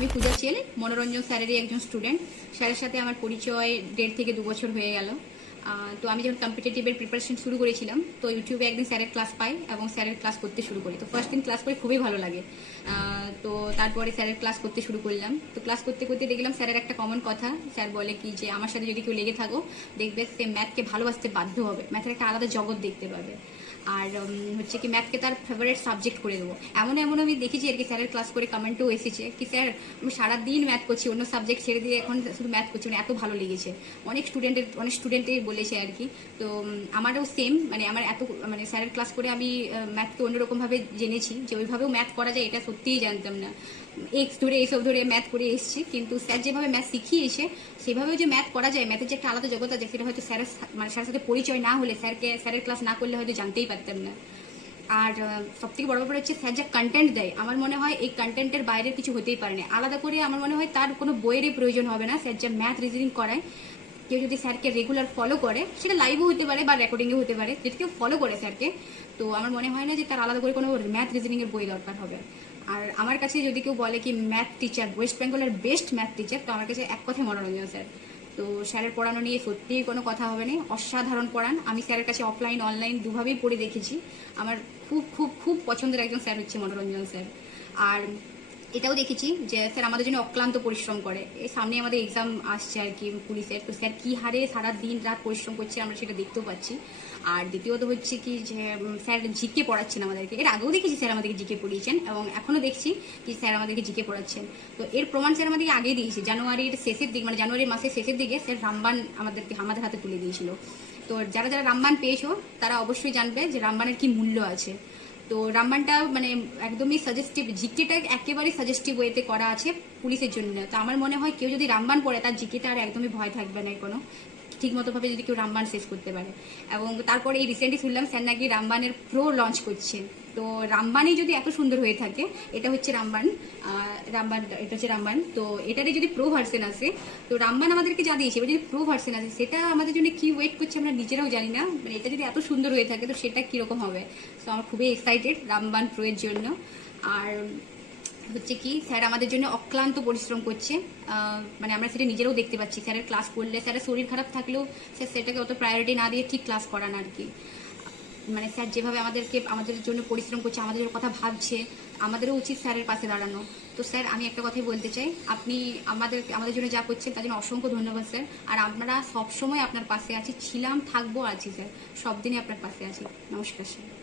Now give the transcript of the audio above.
আমি পূজা চেল, মনোরঞ্জন স্যারেরই একজন স্টুডেন্ট। স্যারের সাথে আমার পরিচয় 1.5 থেকে 2 বছর হয়ে গেল। তো আমি যখন কম্পিটিটিভের প্রিপারেশন শুরু করেছিলাম, তো ইউটিউবে একদিন স্যারের ক্লাস পাই এবং স্যারের ক্লাস করতে শুরু করি। তো ফার্স্ট দিন ক্লাস করে খুবই ভালো লাগে। তো তারপরে স্যারের ক্লাস করতে শুরু করলাম। তো ক্লাস করতে করতে দেখলাম স্যারের একটা কমন কথা। স্যার বলে কি যে আমার সাথে যদি কেউ লেগে থাকো, দেখবে সে ম্যাথকে ভালোবাসতে বাধ্য হবে, ম্যাথের একটা আলাদা জগৎ দেখতে পাবে। আর হচ্ছে কি ম্যাথকে তার ফেভারিট সাবজেক্ট করে দেবো। এমন এমন আমি দেখেছি আর কি, স্যারের ক্লাস করে কমেন্টও এসেছে কি স্যার আমি সারাদিন ম্যাথ করছি, অন্য সাবজেক্ট ছেড়ে দিয়ে এখন শুধু ম্যাথ করছি, মানে এত ভালো লেগেছে। অনেক স্টুডেন্টই বলেছে আর কি। তো আমারও সেম, মানে আমার এত মানে স্যারের ক্লাস করে আমি ম্যাথকে অন্যরকমভাবে জেনেছি যে ওইভাবেও ম্যাথ করা যায়, এটা সত্যিই জানতাম না। এক্স ধরে এইসব ধরে ম্যাথ করে এসেছি, কিন্তু স্যার যেভাবে ম্যাথ শিখিয়েছে সেভাবেও যে ম্যাথ করা যায়, ম্যাথের যে একটা আলাদা জগৎ আছে, সেটা হয়তো স্যারের সাথে পরিচয় না হলে, স্যারের ক্লাস না করলে হয়তো জানতেই পারতাম না। আর সব থেকে বড় ব্যাপার হচ্ছে স্যার যা কন্টেন্ট দেয়, আমার মনে হয় এই কন্টেন্টের বাইরের কিছু হতেই পারে না। আলাদা করে আমার মনে হয় তার কোনো বইয়েরই প্রয়োজন হবে না। স্যার যা ম্যাথ রিজনিং করায়, কেউ যদি স্যারকে রেগুলার ফলো করে, সেটা লাইভও হতে পারে বা রেকর্ডিংও হতে পারে, যদি কেউ ফলো করে স্যারকে, তো আমার মনে হয় না যে তার আলাদা করে কোনো ম্যাথ রিজনিংয়ের বই দরকার হবে। আর আমার কাছে যদি কেউ বলে কি ম্যাথ টিচার, ওয়েস্ট বেঙ্গলের বেস্ট ম্যাথ টিচার, তো আমার কাছে এক কথায় মনোরঞ্জন স্যার। তো স্যারের পড়ানো নিয়ে সত্যিই কোনো কথা হবে না, অসাধারণ পড়ান। আমি স্যারের কাছে অফলাইন অনলাইন দুভাবেই পড়ে দেখেছি। আমার খুব খুব খুব পছন্দের একজন স্যার হচ্ছে মনোরঞ্জন স্যার। আর এটাও দেখেছি যে স্যার আমাদের জন্য অক্লান্ত পরিশ্রম করে। এই সামনে আমাদের এক্সাম আসছে আর কি পুলিশের, তো স্যার কী হারে সারা দিন রাত পরিশ্রম করছে আমরা সেটা দেখতেও পাচ্ছি। আর দ্বিতীয়ত হচ্ছে কি যে স্যার জিকে পড়াচ্ছেন আমাদেরকে। এর আগেও দেখেছি স্যার আমাদেরকে জিকে পড়িয়েছেন এবং এখনও দেখছি কি স্যার আমাদেরকে জিকে পড়াচ্ছেন। তো এর প্রমাণ স্যার আমাদেরকে আগেই দিয়েছে, জানুয়ারির শেষের দিকে, মানে জানুয়ারি মাসের শেষের দিকে স্যার রামবান আমাদের হাতে তুলে দিয়েছিল। তো যারা যারা রামবান পেয়েছো তারা অবশ্যই জানবে যে রামবানের কি মূল্য আছে। তো রামবানটা মানে একদমই সাজেস্টিভ, জিকেটা একেবারেই সাজেস্টিভ ওয়েতে করা আছে পুলিশের জন্য। তো আমার মনে হয় কেউ যদি রামবান পড়ে তার জিকেটা আর একদমই ভয় থাকবে না কোনো, ঠিক মতো ভাবে যদি কেউ রামবান শেষ করতে পারে। এবং তারপরে এই রিসেন্টলি শুনলাম স্যার নাকি রামবানের প্রো লঞ্চ করছে। তো রামবানই যদি এত সুন্দর হয়ে থাকে, এটা হচ্ছে রামবান, এটা হচ্ছে রামবান। তো এটারই যদি প্রো ভার্সন আসে, তো রামবান আমাদেরকে যা দিয়েছে, এবার যদি প্রো ভার্সন আসে, সেটা আমাদের জন্য কি ওয়েট করছে আমরা নিজেরাও জানি না। মানে এটা যদি এত সুন্দর হয়ে থাকে তো সেটা কিরকম হবে। তো আমার খুবই এক্সাইটেড রামবান প্রো এর জন্য। আর হচ্ছে কি স্যার আমাদের জন্য অক্লান্ত পরিশ্রম করছে, মানে আমরা সেটা নিজেরাও দেখতে পাচ্ছি। স্যারের ক্লাস করলে, স্যারের শরীর খারাপ থাকলেও স্যার সেটাকে অত প্রায়োরিটি না দিয়ে ঠিক ক্লাস করান আর কি। মানে স্যার যেভাবে আমাদের জন্য পরিশ্রম করছে, আমাদের কথা ভাবছে, আমাদেরও উচিত স্যারের পাশে দাঁড়ানো। তো স্যার আমি একটা কথাই বলতে চাই, আপনি আমাদের জন্য যা করছেন তার জন্য অসংখ্য ধন্যবাদ স্যার। আর আমরা সবসময় আপনার পাশে আছি, ছিলাম, থাকবো, আছি স্যার, সব দিনই আপনার পাশে আছি। নমস্কার স্যার।